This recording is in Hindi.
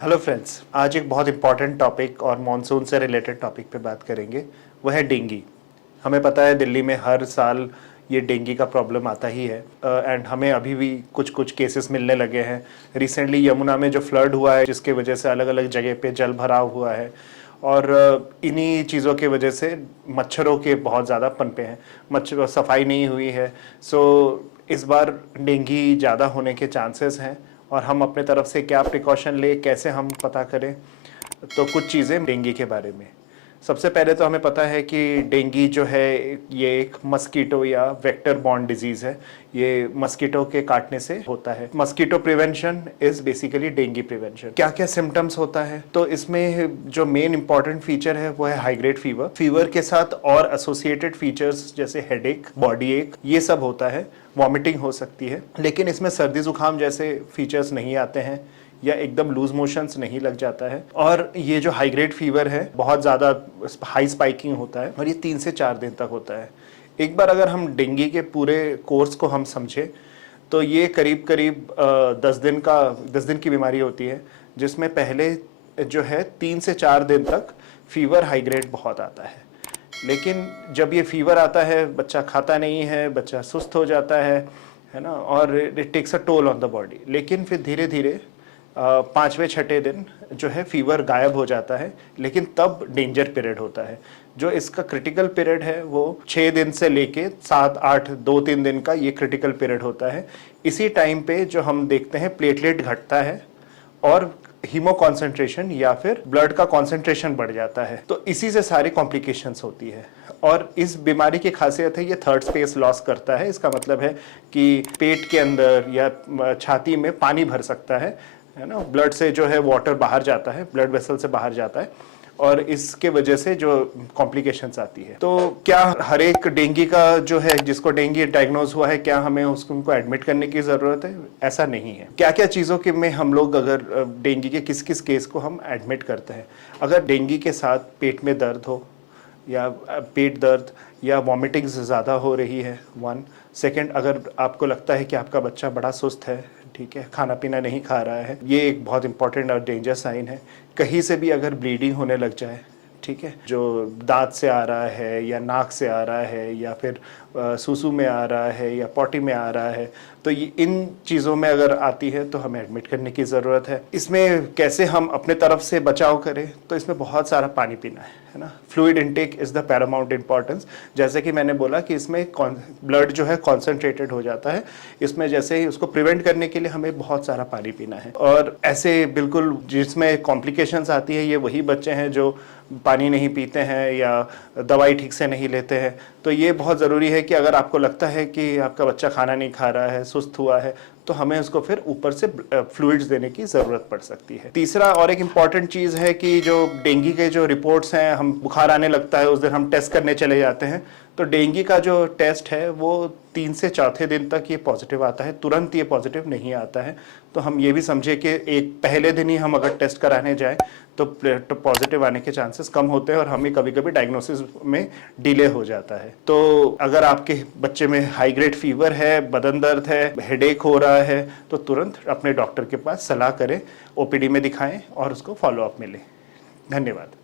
हेलो फ्रेंड्स, आज एक बहुत इंपॉर्टेंट टॉपिक और मॉनसून से रिलेटेड टॉपिक पे बात करेंगे। वह है डेंगू। हमें पता है दिल्ली में हर साल ये डेंगू का प्रॉब्लम आता ही है एंड हमें अभी भी कुछ कुछ केसेस मिलने लगे हैं। रिसेंटली यमुना में जो फ्लड हुआ है जिसके वजह से अलग अलग जगह पे जल भराव हुआ है और इन्हीं चीज़ों की वजह से मच्छरों के बहुत ज़्यादा पनपे हैं। मच्छर सफाई नहीं हुई है, सो इस बार डेंगू ज़्यादा होने के चांसेस हैं और हम अपने तरफ से क्या प्रिकॉशन ले, कैसे हम पता करें। तो कुछ चीज़ें डेंगू के बारे में। सबसे पहले तो हमें पता है कि डेंगू जो है ये एक मस्कीटो या वेक्टर बॉर्न डिजीज़ है। ये मस्कीटो के काटने से होता है। Mosquito prevention is basically dengue prevention. क्या क्या सिम्टम्स होता है, तो इसमें जो मेन इंपॉर्टेंट फीचर है वो है हाई ग्रेड फीवर। फीवर के साथ और एसोसिएटेड फीचर्स जैसे हेडेक, बॉडी एक, ये सब होता है। वॉमिटिंग हो सकती है, लेकिन इसमें सर्दी जुकाम जैसे फीचर्स नहीं आते हैं या एकदम लूज मोशंस नहीं लग जाता है। और ये जो हाई ग्रेड फीवर है बहुत ज़्यादा हाई स्पाइकिंग होता है और ये 3 से 4 दिन तक होता है। एक बार अगर हम डेंगू के पूरे कोर्स को हम समझें तो ये करीब करीब 10 दिन की बीमारी होती है, जिसमें पहले जो है 3 से 4 दिन तक फीवर हाई ग्रेड बहुत आता है। लेकिन जब ये फीवर आता है बच्चा खाता नहीं है, बच्चा सुस्त हो जाता है ना, और it takes a toll on the body. लेकिन फिर धीरे धीरे 5वें छठे दिन जो है फीवर गायब हो जाता है, लेकिन तब डेंजर पीरियड होता है। जो इसका क्रिटिकल पीरियड है वो 6 दिन से लेके 7, 8, 2-3 दिन का ये क्रिटिकल पीरियड होता है। इसी टाइम पे जो हम देखते हैं प्लेटलेट घटता है और हीमो कॉन्सेंट्रेशन या फिर ब्लड का कॉन्सेंट्रेशन बढ़ जाता है। तो इसी से सारी कॉम्प्लिकेशंस होती है। और इस बीमारी की खासियत है ये थर्ड स्पेस लॉस करता है। इसका मतलब है कि पेट के अंदर या छाती में पानी भर सकता है ना, ब्लड से जो है वाटर बाहर जाता है, ब्लड वेसल से बाहर जाता है और इसके वजह से जो कॉम्प्लिकेशंस आती है। तो क्या हर एक डेंगू का जो है, जिसको डेंगू डायग्नोज हुआ है, क्या हमें उनको एडमिट करने की ज़रूरत है? ऐसा नहीं है। क्या क्या चीज़ों के में हम लोग अगर डेंगू के किस किस केस को हम एडमिट करते हैं? अगर डेंगू के साथ पेट में दर्द हो या पेट दर्द या वॉमिटिंग ज़्यादा हो रही है, 1। सेकेंड, अगर आपको लगता है कि आपका बच्चा बड़ा सुस्त है, ठीक है, खाना पीना नहीं खा रहा है, ये एक बहुत इंपॉर्टेंट और डेंजर साइन है। कहीं से भी अगर ब्लीडिंग होने लग जाए, ठीक है, जो दांत से आ रहा है या नाक से आ रहा है या फिर सूसू में आ रहा है या पॉटी में आ रहा है, तो ये इन चीज़ों में अगर आती है तो हमें एडमिट करने की ज़रूरत है। इसमें कैसे हम अपने तरफ से बचाव करें, तो इसमें बहुत सारा पानी पीना है ना। Fluid intake is the Paramount importance. जैसे कि मैंने बोला कि इसमें ब्लड जो है कॉन्सेंट्रेटेड हो जाता है, इसमें जैसे ही उसको प्रिवेंट करने के लिए हमें बहुत सारा पानी पीना है। और ऐसे बिल्कुल जिसमें कॉम्प्लिकेशंस आती है ये वही बच्चे हैं जो पानी नहीं पीते हैं या दवाई ठीक से नहीं लेते हैं। तो ये बहुत ज़रूरी है कि अगर आपको लगता है कि आपका बच्चा खाना नहीं खा रहा है, सुस्त हुआ है, तो हमें उसको फिर ऊपर से फ्लूइड्स देने की ज़रूरत पड़ सकती है। तीसरा और एक इम्पॉर्टेंट चीज़ है कि जो डेंगू के जो रिपोर्ट्स हैं, हम बुखार आने लगता है उस दिन हम टेस्ट करने चले जाते हैं, तो डेंगू का जो टेस्ट है वो 3 से 4 दिन तक ये पॉजिटिव आता है, तुरंत ये पॉजिटिव नहीं आता है। तो हम ये भी समझे कि एक पहले दिन ही हम अगर टेस्ट कराने जाएं तो पॉजिटिव आने के चांसेस कम होते हैं और हमें कभी कभी डायग्नोसिस में डिले हो जाता है। तो अगर आपके बच्चे में हाई ग्रेड फीवर है, बदन दर्द है, हेडेक हो रहा है, तो तुरंत अपने डॉक्टर के पास सलाह करें, ओपीडी में दिखाएं और उसको फॉलोअप मिले। धन्यवाद।